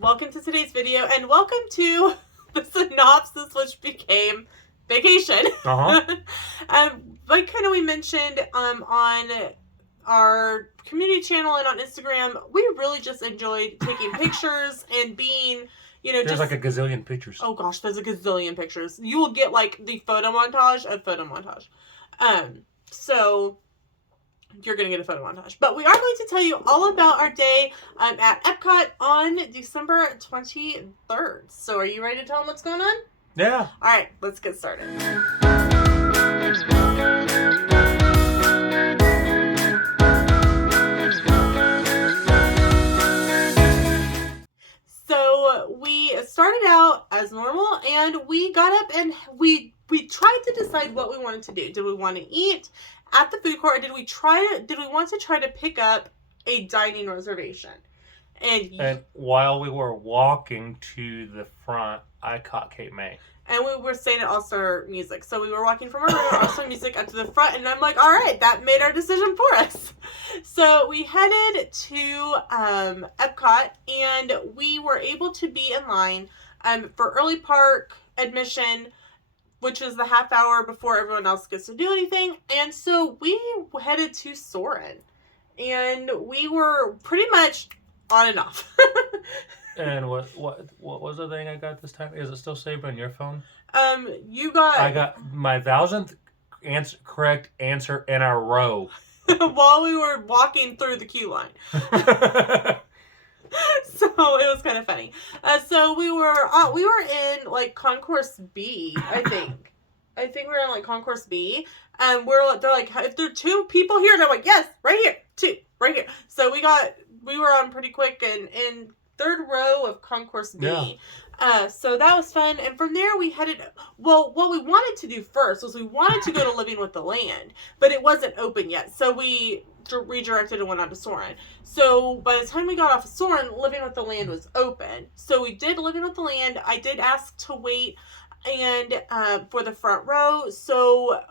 welcome to today's video, and welcome to the synopsis which became vacation. Like kind of we mentioned on our community channel and on Instagram, we really just enjoyed taking pictures and being, there's like a gazillion pictures. Oh gosh, there's a gazillion pictures. You will get like the photo montage of photo montage. So you're going to get a photo montage. But we are going to tell you all about our day at Epcot on December 23rd. So are you ready to tell them what's going on? Yeah. All right, let's get started. So we started out as normal, and we got up and we tried to decide what we wanted to do. Did we want to eat at the food court, or did we want to try to pick up a dining reservation? And while we were walking to the front, I caught Cape May. And we were staying at All Star Music. So we were walking from our room, All Star Music, up to the front, and I'm like, all right, that made our decision for us. So we headed to Epcot, and we were able to be in line for early park admission, which is the half hour before everyone else gets to do anything. And so we headed to Soarin', and we were pretty much on and off. And what was the thing I got this time? Is it still saved on your phone? I got my 1,000th correct answer in a row while we were walking through the queue line. So it was kind of funny. So we were in like Concourse B, I think. I think we were in like Concourse B. And they're like, if there are two people here, and I'm like, yes, right here, two, right here. So we were on pretty quick and in third row of Concourse B. Yeah. So that was fun. And from there we headed, well, what we wanted to do first was we wanted to go to Living with the Land, but it wasn't open yet. So we redirected and went on to Soarin'. So by the time we got off of Soarin', Living with the Land was open. So we did Living with the Land. I did ask to wait and for the front row. So,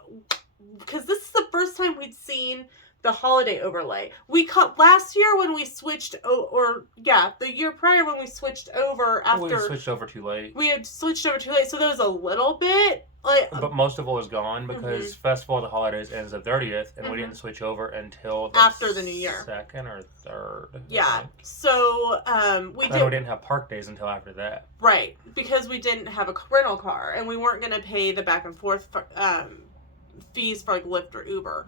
because this is the first time we'd seen the holiday overlay. We caught last year when we switched, the year prior when we switched over after. We switched over too late. We had switched over too late, so there was a little bit. But most of it was gone because Festival of the Holidays ends the 30th, and we didn't switch over until after the New Year. Second or third. Yeah. So we didn't have park days until after that. Right, because we didn't have a rental car, and we weren't going to pay the back and forth fees for like Lyft or Uber.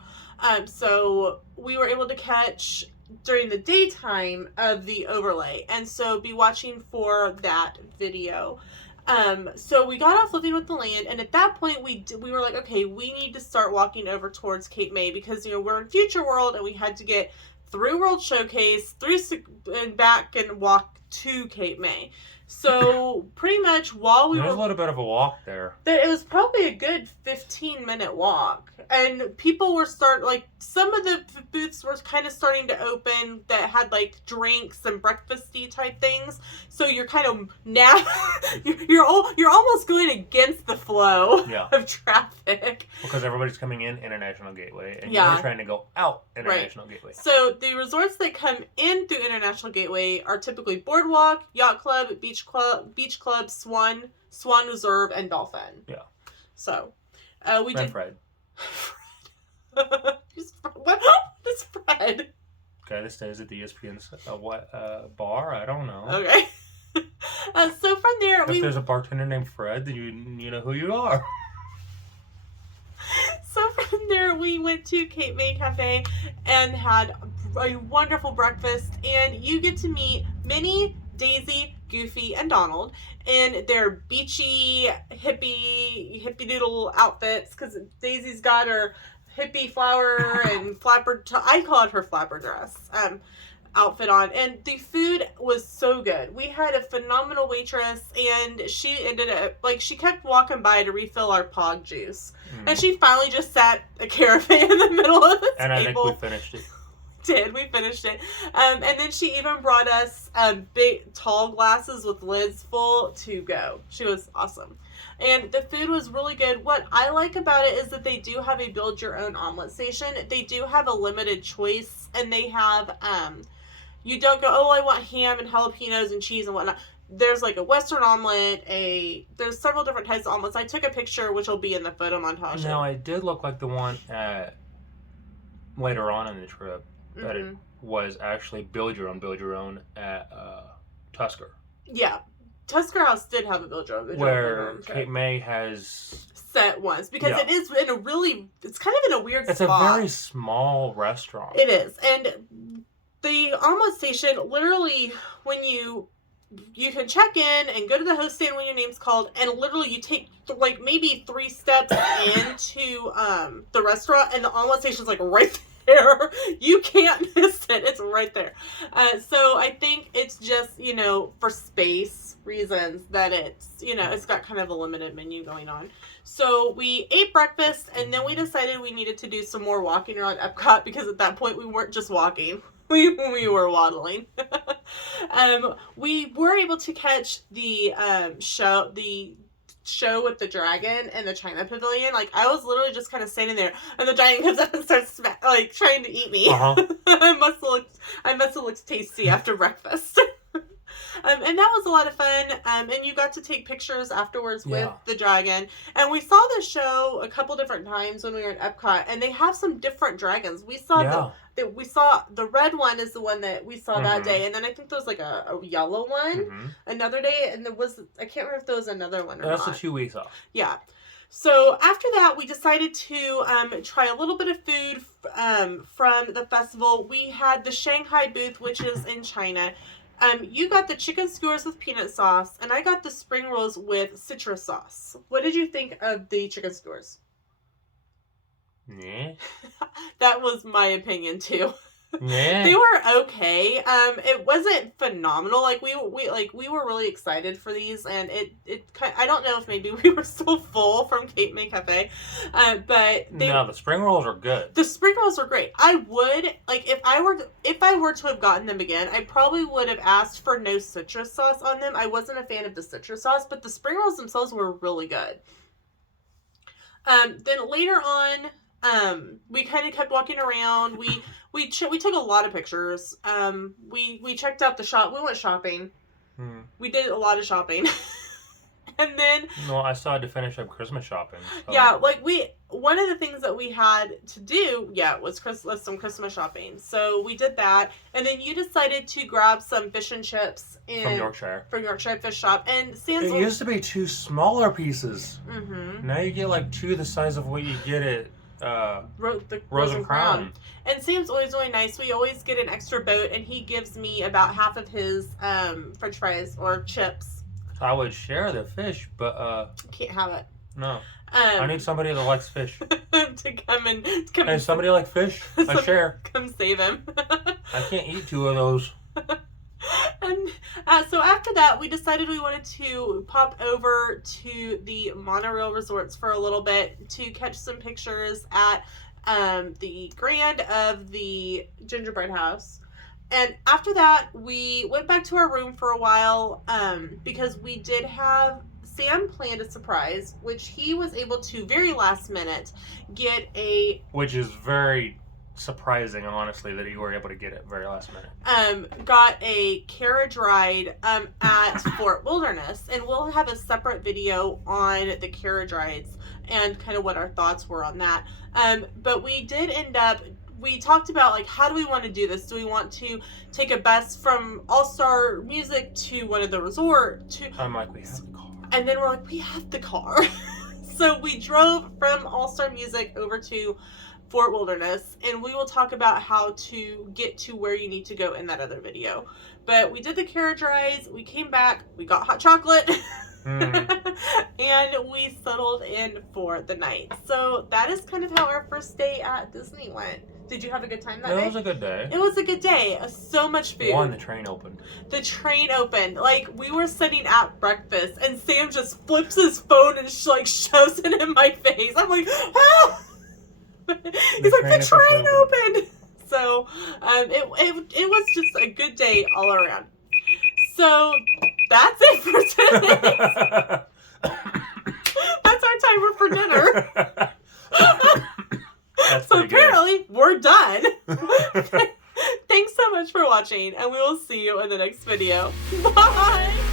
So we were able to catch during the daytime of the overlay, and so be watching for that video. So we got off Living with the Land, and at that point we were like, okay, we need to start walking over towards Cape May because we're in Future World, and we had to get through World Showcase, and back and walk to Cape May. So pretty much while there was a little bit of a walk there. It was probably a good 15-minute walk. And people were some of the booths were kind of starting to open that had like drinks and breakfasty type things. So you're kind of you're almost going against the flow of traffic. Because everybody's coming in International Gateway, and you're trying to go out International Gateway. So the resorts that come in through International Gateway are typically Boardwalk, Yacht Club, Beach Club, Swan Reserve, and Dolphin. Yeah. So we and did. Fred. What is Fred? Guy that stays at the ESPN bar. I don't know. Okay. So from there, if there's a bartender named Fred, then you know who you are. So from there, we went to Cape May Cafe and had a wonderful breakfast, and you get to meet Minnie, Daisy, Goofy, and Donald in their beachy, hippie doodle outfits, because Daisy's got her hippie flower and flapper, I call it her flapper dress, outfit on, and the food was so good. We had a phenomenal waitress, and she ended up, she kept walking by to refill our pog juice, and she finally just sat a caravan in the middle of the table. And I think we finished it. We finished it. And then she even brought us big, tall glasses with lids full to go. She was awesome. And the food was really good. What I like about it is that they do have a build your own omelet station. They do have a limited choice, and they have You don't go, oh, I want ham and jalapenos and cheese and whatnot. There's like a Western omelet, there's several different types of omelets. I took a picture, which will be in the photo montage. Now, I did look like the one later on in the trip that it was actually build your own at Tusker. Yeah. Tusker House did have a build your own. Where Cape May has set once, because it is in a really, it's kind of in a weird spot. It's a very small restaurant. It is. And the omelet station, literally, when you can check in and go to the host stand when your name's called, and literally you take like maybe 3 steps into the restaurant, and the omelet station's like right there. You can't miss it. It's right there. So I think it's just, for space reasons that it's, it's got kind of a limited menu going on. So we ate breakfast, and then we decided we needed to do some more walking around Epcot, because at that point we weren't just walking. We were waddling. We were able to catch the show with the dragon and the China Pavilion. Like, I was literally just kind of standing there, and the dragon comes up and starts trying to eat me. I must have looked tasty after breakfast. And that was a lot of fun. And you got to take pictures afterwards with the dragon. And we saw the show a couple different times when we were at Epcot, and they have some different dragons. We saw the red one is the one that we saw that day, and then I think there was like a yellow one another day, and I can't remember if there was another one or not. That's the 2 we saw. Yeah. So after that, we decided to try a little bit of food from the festival. We had the Shanghai booth, which is in China. You got the chicken skewers with peanut sauce, and I got the spring rolls with citrus sauce. What did you think of the chicken skewers? Yeah. That was my opinion too. Yeah. They were okay. It wasn't phenomenal. Like we were really excited for these, and I don't know if maybe we were so full from Cape May Cafe, but the spring rolls are good. The spring rolls were great. I would if I were to have gotten them again, I probably would have asked for no citrus sauce on them. I wasn't a fan of the citrus sauce, but the spring rolls themselves were really good. Then later on, we kind of kept walking around. We took a lot of pictures. We checked out the shop. We went shopping. We did a lot of shopping. And then... Well, I still had to finish up Christmas shopping. So. Yeah, one of the things that we had to do, was some Christmas shopping. So we did that. And then you decided to grab some fish and chips from Yorkshire. From Yorkshire Fish Shop. And Sam's... It used to be 2 smaller pieces. Mm-hmm. Now you get 2 the size of what you get at... Rose and Crown. And Sam's always really nice. We always get an extra boat, and he gives me about half of his French fries or chips. I would share the fish, but can't have it. No. I need somebody that likes fish to come and Hey, somebody like fish? I share. Come save him. I can't eat 2 of those. And so after that, we decided we wanted to pop over to the monorail resorts for a little bit to catch some pictures at the Grand of the Gingerbread House. And after that, we went back to our room for a while because we did have... Sam planned a surprise, which he was able to, very last minute, get a... Which is very... surprising, honestly, that you were able to get it very last minute. Got a carriage ride at Fort Wilderness, and we'll have a separate video on the carriage rides and kind of what our thoughts were on that. But we did end up... We talked about, how do we want to do this? Do we want to take a bus from All-Star Music to one of the resort? I'm like, we have the car. And then we're like, we have the car. So we drove from All-Star Music over to Fort Wilderness, and we will talk about how to get to where you need to go in that other video. But we did the carriage rides, we came back, we got hot chocolate, and we settled in for the night. So that is kind of how our first day at Disney went. Did you have a good time that day? It was a good day. It was a good day. So much food. The train opened. The train opened. We were sitting at breakfast, and Sam just flips his phone and shoves it in my face. I'm like, ah! He's like, the train opened. So it was just a good day all around. So that's it for today. That's our timer for dinner. So apparently we're done. Thank Thanks so much for watching, and we will see you in the next video. Bye!